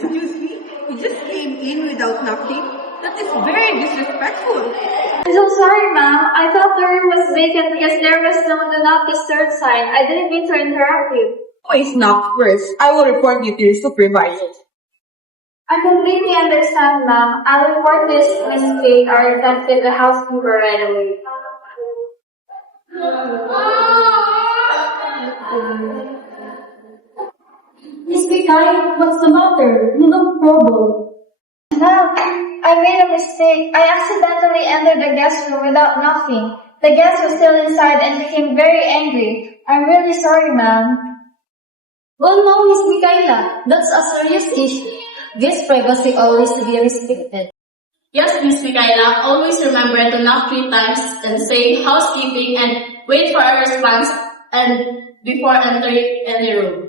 Excuse me? You just came in without knocking? That is very disrespectful. I'm so sorry, ma'am. I thought the room was vacant because there was no do not disturb sign. I didn't mean to interrupt you. Please knock first. I will report you to your supervisor. I completely understand, ma'am. I'll report this mistake or attempt with the housekeeper right away. Miss Mikay, what's the matter? You look troubled. Ma'am, I made a mistake. I accidentally entered the guest room without knocking. The guest was still inside and became very angry. I'm really sorry, ma'am. Oh no, Miss Mikaela, that's a serious issue. Guest privacy always to be respected. Yes, Miss Michaela, always remember to knock 3 times and say housekeeping and wait for a response and before entering any room.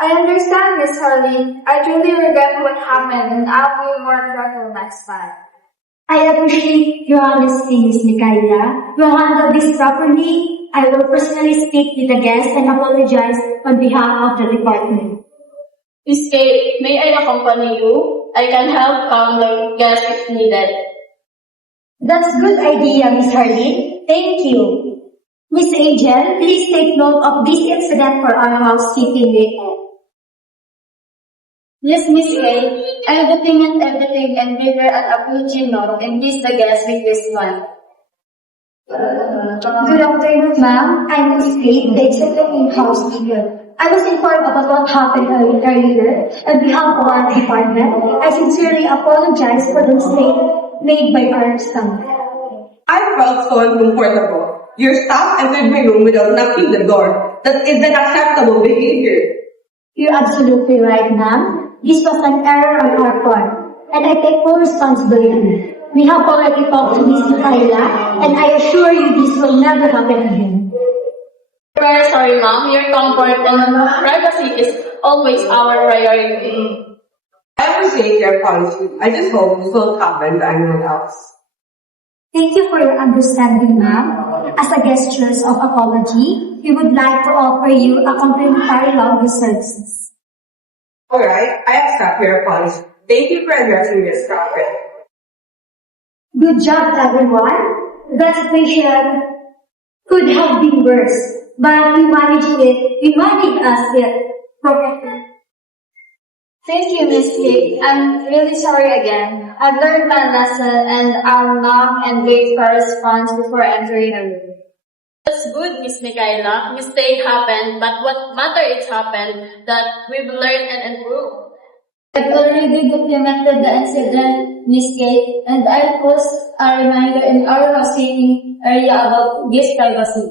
I understand, Miss Harley. I truly regret what happened and I'll be more careful next time. I appreciate your honesty, Miss Mikaela. We'll handle this properly. I will personally speak with the guest and apologize on behalf of the department. Miss Kate, may I accompany you? I can help calm the guest if needed. That's a good idea, Miss Harley. Thank you. Miss Angel, please take note of this incident for our housekeeping later. Yes, Miss Kay. I'll document everything and prepare an apology note and list the guests with this one. Good afternoon, ma'am. I'm Miss Kate, the executive housekeeper. I was informed about what happened earlier. On behalf of our department, I sincerely apologize for the mistake made by our staff. I felt so uncomfortable. Your staff entered my room without knocking the door. That is unacceptable behavior. You're absolutely right, ma'am. This was an error on our part, and I take full responsibility. We have already talked to Miss Mikaela, and I assure you this will never happen again. We're sorry, ma'am. Your comfort and privacy is always our priority. I appreciate your apology. I just hope this won't happen to anyone else. Thank you for your understanding, ma'am. As a gesture of apology, we would like to offer you a complimentary laundry services. Alright, I accept your apology. Thank you for addressing this topic. Good job, everyone. That situation could have been worse, but we managed it. We managed it perfectly. Thank you, Miss Kay. I'm really sorry again. I've learned my lesson and I'll knock and wait for a response before entering a room. That's good, Miss Michaela. Mistake happened, but what matter it happened that we've learned and improved. I've already documented the incident, Miss Kate, and I'll post a reminder in our housekeeping area about guest privacy.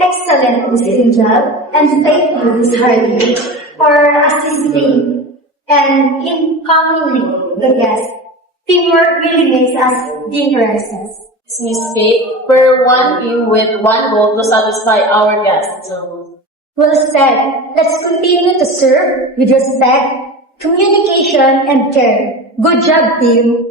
Excellent, Miss Angel, and thank you, Miss Harley, for assisting and incoming the guests. Teamwork really makes us differences. Miss Kate, we're one team with one goal to satisfy our guests. Well said. Let's continue to serve with respect, communication, and care. Good job, team.